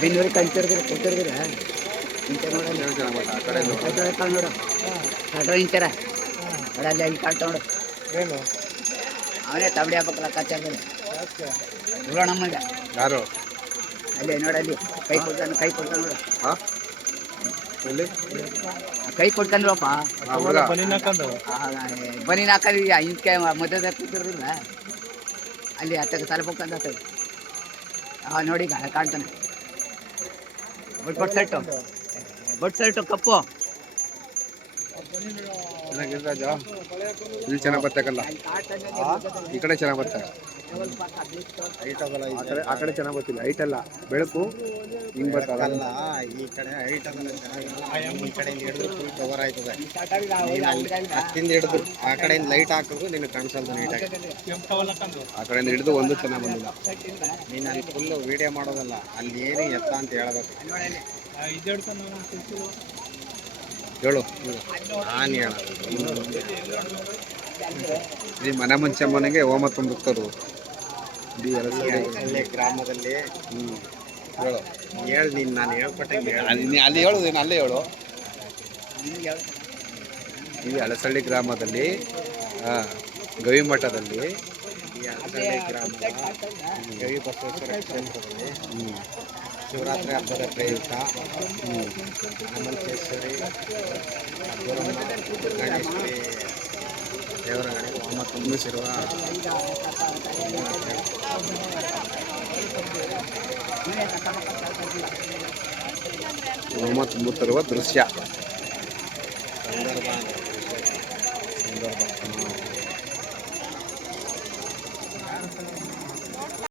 ಬೆನ್ನೂರಿಗೆ ಕಂಚರ್ದಿರ ಕೂತಿರ್ದಿರ? ಇಂಚ ನೋಡು. ಕಾಳು ನೋಡು. ಕಟ್ರ ಇಂಚರ ನೋಡಲ್ಲಿ ಅಲ್ಲಿ ನೋಡು. ಏನು? ಅವನೇ ತಬಡಿ ಹಾಕಲ್ಲ ಯಾಕೆ? ನೋಡೋಣಮ್ಮಗ ಯಾರು? ಅಲ್ಲಿ ನೋಡಲ್ಲಿ ಕೈ ಕೊಡ್ತಾನೆ ಕೈ ಕೊಡ್ತಾನೆ ನೋಡು. ಹಾ? ಕೈ ಕೊಡ್ತಾನಲ್ಲಪ್ಪ ಬನಿ ಬನಿನ್ ಹಾಕಲ್ಲ ಇಂಚೆ ಮಧ್ಯದಾಗ ಕೂತಿರ್ದಿಲ್ಲ ಅಲ್ಲಿ ಹತ್ತಕ್ಕೆ ತಲೆ ಆ ನೋಡಿ ಕಾಣ್ತಾನೆ. ಬಟ್ ಸೆಟ್ಟು ಬಟ್ ಸೆಟ್ಟು ಕಪ್ಪು. ಚೆನ್ನಾಗಿದೆ ರಾಜ. ಇಲ್ಲಿ ಚೆನ್ನಾಗಿ ಬರ್ತಕ್ಕಲ್ಲ ಈ ಕಡೆ ಚೆನ್ನಾಗಿ ಬರ್ತಾರೆ ಆ ಕಡೆ ಆ ಕಡೆ ಚೆನ್ನಾಗಿ ಬರ್ತಿಲ್ಲ. ಹೈಟ್ ಅಲ್ಲ ಬೆಳಕು ಹಿಂಗ್ ಬರ್ತಾವ ಅಲ್ಲ ಈ ಕಡೆ ಹೈಟ್ ಈ ಕಡೆಯಿಂದ ಹಿಡಿದು ಫುಲ್ ಕವರ್ ಆಯ್ತದೆ. ಹತ್ತಿಂದ ಹಿಡಿದು ಆ ಕಡೆಯಿಂದ ಲೈಟ್ ಹಾಕಿದ್ರು ನಿನ್ನ ಕಾಣಿಸಲ್ದು ನೀಟಾಗಿ ಆ ಕಡೆಯಿಂದ ಹಿಡಿದು ಒಂದು ಚೆನ್ನಾಗಿ ಬಂದಿಲ್ಲ. ನೀನು ಅಲ್ಲಿ ಫುಲ್ ವಿಡಿಯೋ ಮಾಡೋದಲ್ಲ ಅಲ್ಲಿ ಏನು ಎತ್ತ ಅಂತ ಹೇಳ್ಬೇಕು. ಹೇಳು. ನಾನು ಹೇಳ. ಈ ಮನೆ ಮುಂಚೆ ಮನೆಗೆ ಹೋಮ ತುಂಬುತ್ತರು ಇಡೀ ಎಲ್ಲ ಗ್ರಾಮದಲ್ಲಿ. ಹ್ಞೂ ಹೇಳು. ಹೇಳಿ ನೀನು ನಾನು ಹೇಳ್ಕೊಟ್ಟಂಗೆ ಹೇಳ. ಅಲ್ಲಿ ಅಲ್ಲಿ ಹೇಳು ನೀನು ಅಲ್ಲೇ ಹೇಳು. ಈ ಹಳಸಳ್ಳಿ ಗ್ರಾಮದಲ್ಲಿ ಗವಿಮಠದಲ್ಲಿ ಗವಿ ಮಠದಲ್ಲಿ. ಈ ಗ್ರಾಮದ ಗವಿ ಬಸವೇಶ್ವರ ಕ್ಷೇತ್ರದಲ್ಲಿ. ಶಿವರಾತ್ರಿ ಹಬ್ಬದ ಪ್ರಯುಕ್ತ ಹನುಮಂತೇಶ್ವರಿ ಅಬ್ಬರಮ್ಮ ಗಣೇಶ್ವರಿ ದೇವರ ಗಣೆ ಹೋಮ ತುಂಬಿಸಿರುವ ಹೋಮ ತುಂಬುತ್ತಿರುವ ದೃಶ್ಯ ಸಂದರ್ಭ